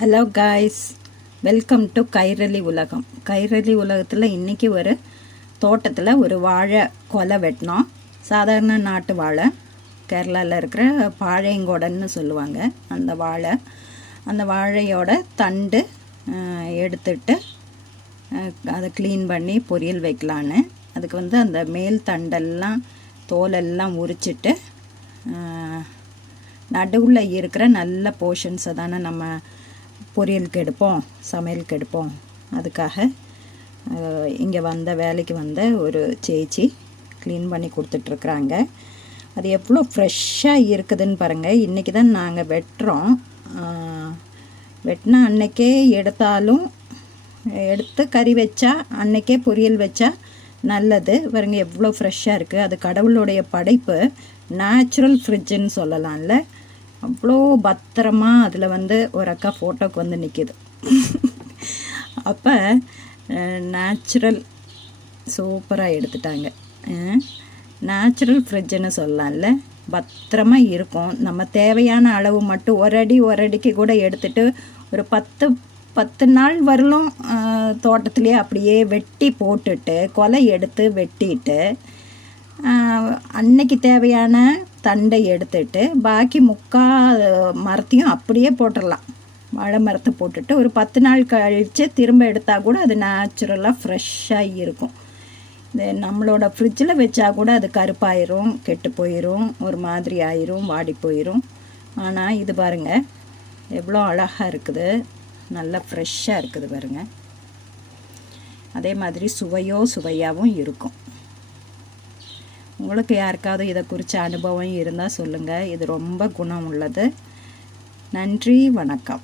Hello guys, welcome to Kairali உலகம். கைரளி உலகத்தில் இன்றைக்கி ஒரு தோட்டத்தில் ஒரு வாழை கொலை வெட்டினோம். சாதாரண நாட்டு வாழை, கேரளாவில் இருக்கிற பாழையங்கொடன்னு சொல்லுவாங்க. அந்த வாழையோட தண்டு எடுத்துட்டு அதை க்ளீன் பண்ணி பொரியல் வைக்கலான்னு. அதுக்கு அந்த மேல் தண்டெல்லாம் தோலெல்லாம் உரிச்சிட்டு நடுவில் இருக்கிற நல்ல போர்ஷன்ஸை தானே நம்ம பொரியலுக்கு எடுப்போம், சமையலுக்கு எடுப்போம். அதுக்காக இங்கே வேலைக்கு வந்த ஒரு சேச்சி க்ளீன் பண்ணி கொடுத்துட்ருக்குறாங்க. அது எவ்வளோ ஃப்ரெஷ்ஷாக இருக்குதுன்னு பாருங்கள். இன்றைக்கி தான் நாங்கள் வெட்டுறோம். வெட்டினா அன்றைக்கே எடுத்து கறி வச்சா அன்றைக்கே பொரியல் வச்சா நல்லது. பாருங்க எவ்வளோ ஃப்ரெஷ்ஷாக இருக்குது. அது கடவுளுடைய படைப்பு, நேச்சுரல் ஃப்ரிட்ஜுன்னு சொல்லலாம்ல. அவ்வளோ பத்திரமா அதில் ஒரு அக்கா ஃபோட்டோக்கு நிற்கிது. அப்போ நேச்சுரல் சூப்பராக எடுத்துட்டாங்க. நேச்சுரல் ஃப்ரிட்ஜுன்னு சொல்லலாம்ல. பத்திரமா இருக்கும். நம்ம தேவையான அளவு மட்டும் ஒரு அடிக்கு கூட எடுத்துகிட்டு ஒரு 10 நாள் வரலும் தோட்டத்துலேயே அப்படியே வெட்டி போட்டுட்டு கொலை எடுத்து வெட்டிட்டு அன்னைக்கு தேவையான தண்டை எடுத்துட்டு பாக்கி மரத்தையும் அப்படியே போட்டுடலாம். வாழை மரத்தை போட்டுட்டு ஒரு 10 நாள் கழித்து திரும்ப எடுத்தால் கூட அது நேச்சுரலாக ஃப்ரெஷ்ஷாக இருக்கும். இது நம்மளோட ஃப்ரிட்ஜில் வச்சா கூட அது கருப்பாயிரும், கெட்டு போயிடும், ஒரு மாதிரி ஆயிரும், வாடி போயிடும். ஆனால் இது பாருங்கள் எவ்வளோ அழகாக இருக்குது, நல்லா ஃப்ரெஷ்ஷாக இருக்குது பாருங்கள். அதே மாதிரி சுவையாகவும் இருக்கும். உங்களுக்கு யாருக்காவது இதை குறித்த அனுபவம் இருந்தால் சொல்லுங்கள். இது ரொம்ப குணம் உள்ளது. நன்றி, வணக்கம்.